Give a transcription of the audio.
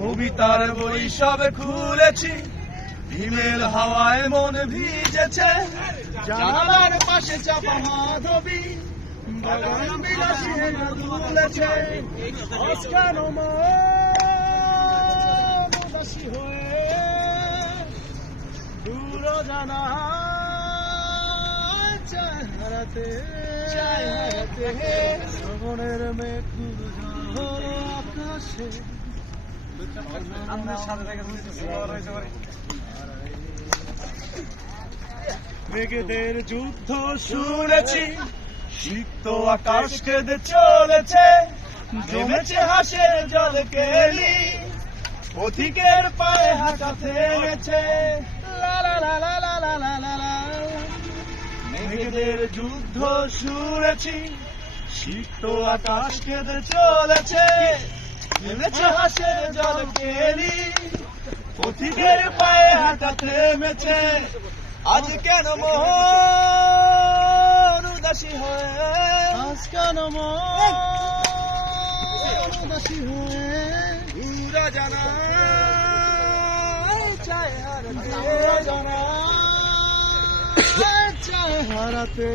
কবিতার বই সব খুলেছি, হিমেল হাওয়ায় মন ভিজেছে, জানালার পাশে চাপা মাধবী, বাগান বিলাসী দুলেছে। আজ কেন মন উদাসী হয়ে দূর জানা চায় হারাতে, শ্রবণের মেঘগুলো আকাশে। মেঘেদের যুদ্ধ শুনেছি, সিক্ত আকাশ কেঁদে চলেছে, জমেছে হাসের জল কেলি, পথিকের পায়ে হাঁটা থেমেছে। মেঘেদের যুদ্ধ শুনেছি, সিক্ত আকাশ কেঁদে চলেছে, জমেছে হাসের জল কেলি, পথিকের পায়ে হাঁটা থেমেছে। আজ কেন মন উদাসী হয়ে, আজ কেন মন উদাসী হয়ে উড়া জানা চায় হারাতে, চায় হারাতে।